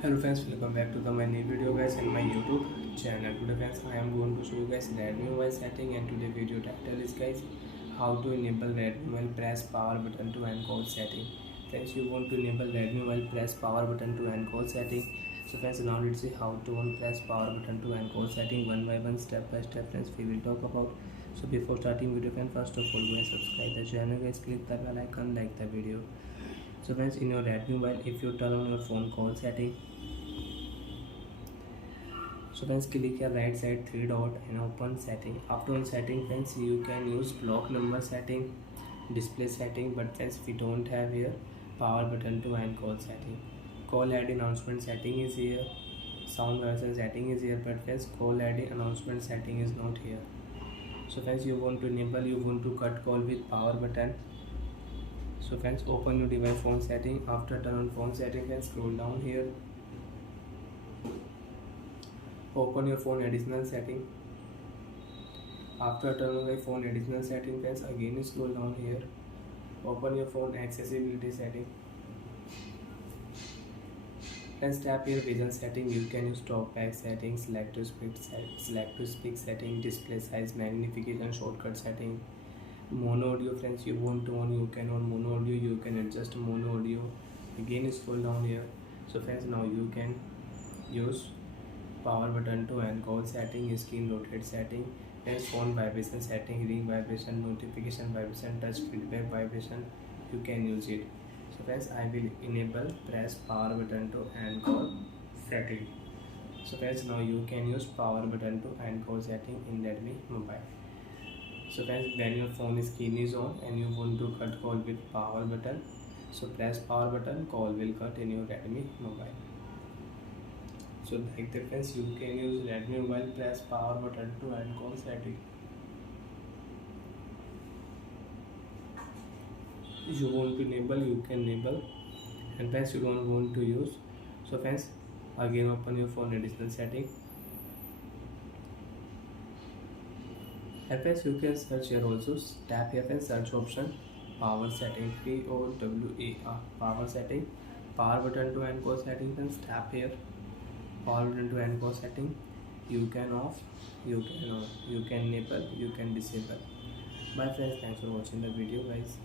Hello friends, welcome back to my new video guys in my YouTube channel. Today friends, I am going to show you guys Redmi mobile setting, and today video title is guys how to enable Redmi while press power button to end call setting. Friends, you want to enable Redmi while press power button to end call setting. So friends, now let's see how to press power button to end call setting one by one, step by step. Friends, we will talk about. So before starting video friends, first of all go and subscribe the channel guys, click the bell icon, like the video. So friends, in your Redmi mobile, if you turn on your phone call setting, so friends, click your right side three dot and open setting. After on setting friends, you can use block number setting, display setting, but friends we don't have here power button to end call setting. Call ID announcement setting is here, sound version setting is here, but friends call ID announcement setting is not here. So friends, you want to enable, you want to cut call with power button. So friends, open your device phone setting. After turn on phone setting friends, scroll down here, open your phone additional setting. After turn on the phone additional setting friends, again scroll down here, open your phone accessibility setting. Friends, tap here vision setting. You can use talk back settings, select to speak setting, display size, magnification, shortcut setting. Mono audio friends, you want to on, you can on mono audio, you can adjust mono audio. Again scroll down here. So friends, now you can use power button to end call setting, screen rotate setting, and phone vibration setting, ring vibration, notification vibration, touch feedback vibration. You can use it. So friends, I will enable press power button to end call setting. So friends, now you can use power button to end call setting in Redmi mobile. So friends, when your phone screen is on and you want to cut call with power button, so press power button, call will cut in your Redmi mobile. So like that friends, you can use Redmi mobile, press power button to end call setting. If you want to enable, you can enable, and friends you don't want to use. So friends, again open your phone additional setting, and friends you can search here also. Tap here and search option, power setting, POWER, power setting, power button to end call setting. Friends, tap here power button to end call setting. You can off, you can on, you can enable, you can disable. Bye friends, thanks for watching the video guys.